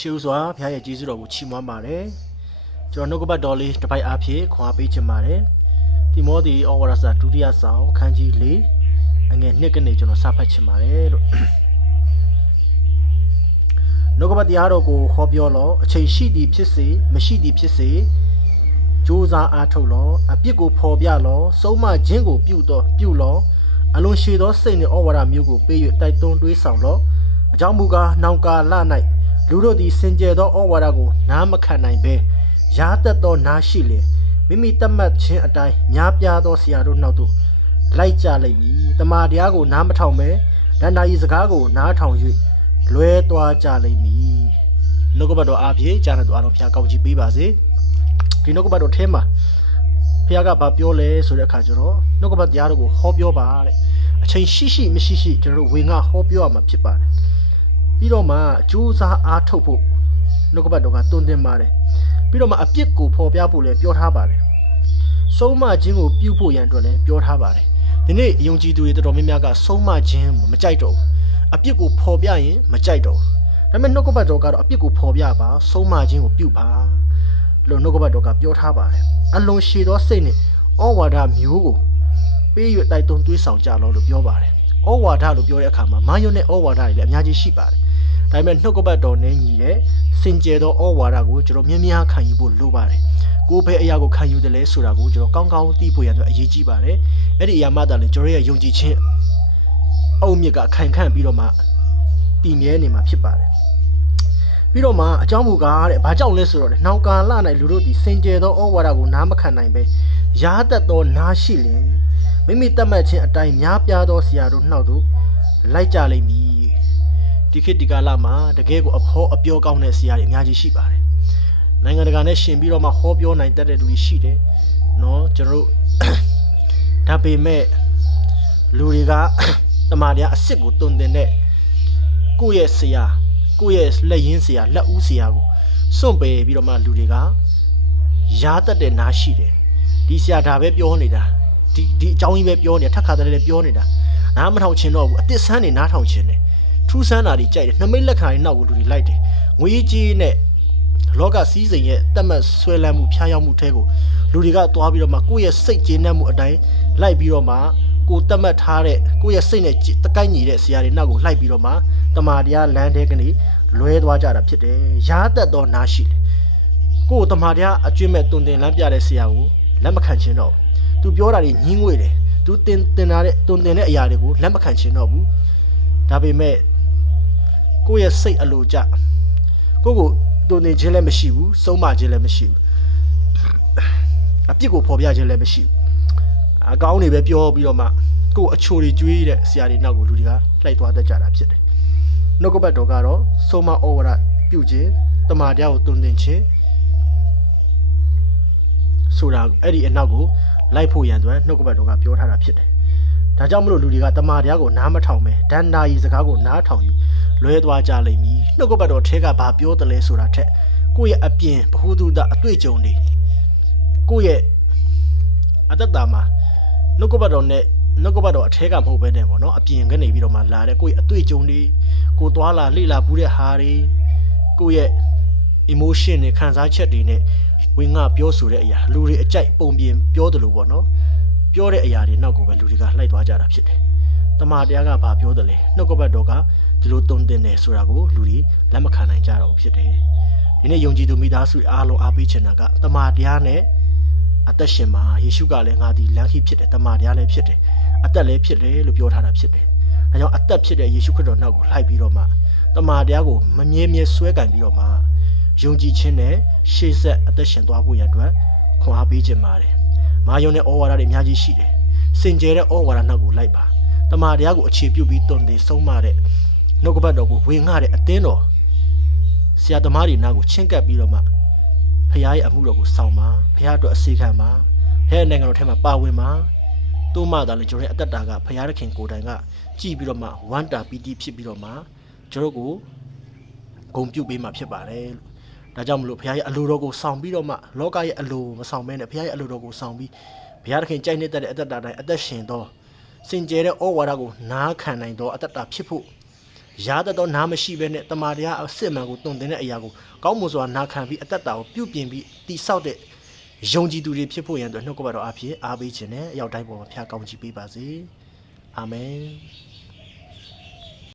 ရှေးဥစွာဘုရားရဲ့ကျေးဇူးတော်ကိုချီးမွမ်းပါတယ်ကျွန်တော်နှုတ်ကပတ်တော်လေးတစ်ပိုက်အားဖြင့်ခွန်အားပေးချင်ပါတယ်တိမောသေဩဝါဒစာဒုတိယဆောင်ခန်းကြီး၄အငယ်1ကနေကျွန်တော်စဖတ်ချင်ပါတယ်လို့နှုတ်ကပတ်တရားတော်ကိုဟောပြောလောအချိန်ရှိသည်ဖြစ်စေမရှိသည်ဖြစ်စေကြိုးစားအားထုတ်လောအပြစ်ကိုဖော်ပြလောဆုံးမခြင်းကိုပြုလောအလွန်ရှည်သောစိတ်နှင့်ဩဝါဒမျိုးကိုပေး၍တိုက်တွန်းတွေးဆောင်လောအကြောင်းမူကားနောင်ကာလ၌လူတို့သည်စင်ကြယ်သောဩဝါဒကိုနားမခံနိုင်ဘဲရားသက်သောနားရှိလျင်မိမိတတ်မှတ်ခြင်းအတိုင်းများပြားသောဆရာတို့နောက်သို့လိုက်ကြလိမ့်မည်တမန်တရားကိုနားမထောင်ပဲဒန္တာဤစကားကိုနားထောင်၍လွဲသွားကြလိမ့်မည်နှုတ်ကပတ်တော်အားဖြင့်ကြားတဲ့သူအားလုံးဖျားကောင်းချီးပေးပါစေဒီနှုတ်ကပတ်တော်ထဲမှာဖျားကဘာပြောလဲဆိုတဲ့အခါကျတော့နှုတ်ကပတ်တရားတော်ကိုဟောပြောပါတဲ့အချိန်ရှိမရှိကျွန်တော်တို့ဝင်ငါဟောပြောရမှာဖြစ်ပါတယ်ပြီးတော့မှကြိုးစားအားထုတ်ဖို့နှုတ်ကပတ်တော်ကတွန်းတင်ပါတယ်ပြီးတော့မှအပြစ်ကိုဖော်ပြဖို့လည်းပြောထားပါတယ်ဆုံးမခြင်းကိုပြုဖို့ရန်အတွက်လည်းပြောထားပါတယ်ဒီနေ့ယုံကြည်သူတွေတော်တော်များများကဆုံးမခြင်းကိုမကြိုက်တော့ဘူးအပြစ်ကိုဖော်ပြရင်မကြိုက်တော့ဘူးဒါပေမဲ့နှုတ်ကပတ်တော်ကတော့အပြစ်ကိုဖော်ပြပါဆုံးမခြင်းကိုပြုပါလို့နှုတ်ကပတ်တော်ကပြောထားပါတယ်အလွန်ရှည်သောစိတ်နဲ့ဩဝါဒမျိုးကိုပေး၍တိုက်တွန်းသွေးဆောင်ကြလောလို့ပြောပါတယ်ဩဝါဒလို့ပြောတဲ့အခါမှာမာယွန်းနဲ့ဩဝါဒတွေလည်းအများကြီးရှိပါတယ်ဒါပေမဲ့နှုတ်ကပတ်တော်နဲ့ညီတဲ့စင်ကြယ်သောဩဝါဒကိုကျွန်တော်မြင်းများခံယူဖို့လိုပါတယ်ကိုယ်ပဲအရာကိုခံယူတယ်လဲဆိုတာကိုကျွန်တော်ကောင်းကောင်းသိဖို့ရတဲ့အရေးကြီးပါတယ်အဲ့ဒီအရာမှသာလေကျွန်တော်ရဲ့ယုံကြည်ခြင်းအုံမြစ်ကအခိုင်ခန့်ပြီးတော့မှတည်မြဲနေမှာဖြစ်ပါတယ်ပြီးတော့မှအကြောင်းမူကားတဲ့ဘာကြောင့်လဲဆိုတော့လေနောင်ကာလ၌လူတို့ဒီစင်ကြယ်သောဩဝါဒကိုနားမခံနိုင်ပဲရားသက်သောနားရှိလင်မိမိတတ်မှတ်ခြင်းအတိုင်းများပြားသောဆရာတို့နှောက်သို့လိုက်ကြလိမ့်မည်ဒီခေတ်ဒီကာလမှာတကယ်ကိုအဖို့အပြောကောင်းတဲ့ဆရာတွေအများကြီးရှိပါတယ်နိုင်ငံတကာနဲ့ရှင်ပြီးတော့မှဟောပြောနိုင်တတ်တဲ့လူတွေရှိတယ်နော်ကျွန်တော်တို့ဒါပေမဲ့လူတွေကတမာတရားအစ်စ်ကိုတုံတင်တဲ့ကိုယ့်ရဲ့ဆရာကိုယ့်ရဲ့လက်ရင်းဆရာလက်ဦးဆရာကိုစွန့်ပယ်ပြီးတော့မှလူတွေကရားတတ်တဲ့နားရှိတယ်ဒီဆရာဒါပဲပြောနေတာဒီအကြောင်းကြီးပဲပြောနေတာထက်ခါတည်းလည်းပြောနေတာနားမထောင်ချင်တော့ဘူးအတစ်ဆန်းနေနားထောင်ချင်တယ်ထူးဆန်းတာတွေကြိုက်တယ်နှမိတ်လက်ခံရနောက်ကိုလူတွေလိုက်တယ်ငွေကြီးနဲ့လောကစည်းစိမ်ရဲ့တတ်မှတ်ဆွဲလန်းမှုဖျားယောင်းမှုထဲကိုလူတွေကသွားပြီးတော့မှကိုယ့်ရဲ့စိတ်ကျေနပ်မှုအတိုင်းလိုက်ပြီးတော့မှကိုတတ်မှတ်ထားတဲ့ကိုယ့်ရဲ့စိတ်နဲ့တကိုက်ညီတဲ့ဆရာတွေနောက်ကိုလိုက်ပြီးတော့မှတမာတရားလမ်းထဲကနေလွဲသွားကြတာဖြစ်တယ်ရားသက်သောနားရှိတယ်ကိုယ်တမာတရားအကျွင့်မဲ့တုံတင်လမ်းပြတဲ့ဆရာကိုလက်မခံချင်တော့သူပြောတာတွေညင်းငွေတယ်သူတင်ထားတဲ့တုံတင်တဲ့အရာတွေကိုလက်မခံချင်တော့ဘူးဒါပေမဲ့ကိုယ့်ရဲ့စိတ်အလိုကျကိုတုံတင်ခြင်းလည်းမရှိဘူးဆုံးမခြင်းလည်းမရှိဘူးအပြစ်ကိုဖော်ပြခြင်းလည်းမရှိဘူးအကောင်းတွေပဲပြောပြီးတော့မှကိုယ်အချိုတွေကျွေးတဲ့ဆရာတွေနောက်ကိုလူတွေကလှိုက်သွားတတ်ကြတာဖြစ်တယ်နှုတ်ကပတ်တော်ကတော့ဆုံးမဩဝါဒပြုခြင်းတမန်တရားကိုတုံတင်ခြင်းဆိုတာအဲ့ဒီအနောက်ကိုလိုက်ဖို့ရန်အတွက်နှုတ်ကပတ်တော်ကပြောထားတာဖြစ်တယ်ဒါကြောင့်မလို့လူတွေကတမန်တရားကိုနားမထောင်ပဲဒန္တာဤစကားကိုနားထောင်ယူလွဲသွားကြလိမ့်မည်နှုတ်ကပတ်တော်ထဲကဘာပြောတယ်လဲဆိုတာထက်ကိုယ့်ရဲ့အပြင်ဘ ഹു တုတအတွေ့အကြုံတွေကိုယ့်ရဲ့အတ္တတာမှာနှုတ်ကပတ်တော်နဲ့နှုတ်ကပတ်တော်အထဲကမဟုတ်ပဲနဲ့ပေါ့နော်အပြင်ကနေပြီးတော့မှလာတဲ့ကိုယ့်ရဲ့အတွေ့အကြုံတွေကိုသွားလာလေ့လာဘူးတဲ့ဟာတွေကိုယ့်ရဲ့ emotion တွေခံစားချက်တွေနဲ့ဝင်ငါပြောဆိုတဲ့အရာလူတွေအကြိုက်ပုံပြင်ပြောတယ်လို့ပေါ့နော်ပြောတဲ့အရာတွေနောက်ကိုပဲလူတွေကလှိုက်သွားကြတာဖြစ်တယ်တမန်တရားကဘာပြောတယ်လဲနှုတ်ကပတ်တော်ကဒီလိုတုံတင်တယ်ဆိုတာကိုလူတွေလက်မခံနိုင်ကြတော့ဘူးဖြစ်တယ်ဒီနေ့ယုံကြည်သူမိသားစုအားလုံးအားပေးချင်တာကတမန်တရားနဲ့အသက်ရှင်မှာယေရှုကလည်းငါဒီလမ်းခီးဖြစ်တယ်တမန်တရားလည်းဖြစ်တယ်အသက်လည်းဖြစ်တယ်လို့ပြောထားတာဖြစ်တယ်ဒါကြောင့်အသက်ဖြစ်တဲ့ယေရှုခရစ်တော်နောက်ကိုလိုက်ပြီးတော့မှတမန်တရားကိုမမြဲမြဲဆွဲကင်ပြီးတော့မှယုံကြည်ခြင်းနဲ့ရှေ့ဆက်အသက်ရှင်သွားဖို့ရန်အတွက်ခွန်အားပေးခြင်းပါတယ်မာယုံနဲ့ဩဝါဒတွေအများကြီးရှိတယ်စင်ကြယ်တဲ့ဩဝါဒနောက်ကိုလိုက်ပါတမန်တရားကိုအခြေပြုပြီးတုံတင်ဆုံးမတဲ့နှုတ်ကပတ်တော်ကိုဝင်ငှတဲ့အသင်းတော်ဆရာသမားတွေနောက်ကိုချင့်ကပ်ပြီးတော့မှဖခင်ရဲ့အမှုတော်ကိုဆောင်ပါဖခင်အတွက်အစီခံပါဖခင်နိုင်ငံတော်ထဲမှာပါဝင်ပါတို့မှသာလေကျွန်တော်ရဲ့အသက်တာကဖခင်သခင်ကိုယ်တိုင်ကကြည်ပြီးတော့မှဝမ်းတာပီတိဖြစ်ပြီးတော့မှကျွန်တော်ကိုဂုဏ်ပြုပေးမှဖြစ်ပါတယ်ဒါကြောင့်မလို့ဘုရားရဲ့အလိုတော်ကိုဆောင်ပြီးတော့မှလောကရဲ့အလိုမဆောင်မဲနဲ့ဘုရားရဲ့အလိုတော်ကိုဆောင်ပြီးဘုရားသခင်ကြိုက်နေတဲ့အသက်တာတိုင်းအသက်ရှင်သောစင်ကြယ်တဲ့ဩဝါဒကိုနားခံနိုင်သောအသက်တာဖြစ်ဖို့ ရားတတော်နားမရှိဘဲနဲ့တမာတရားအစစ်မှန်ကိုတုံတင်တဲ့အရာကိုကောင်းမွန်စွာနာခံပြီးအသက်တာကိုပြုပြင်ပြီးတိဆောက်တဲ့ယုံကြည်သူတွေဖြစ်ဖို့ရန်အတွက်နှုတ်ကပတ်တော်အဖြစ်အားပေးခြင်းနဲ့အရောက်တိုင်းပေါ်မှာဖျားကောင်းချီးပေးပါစေအာမင်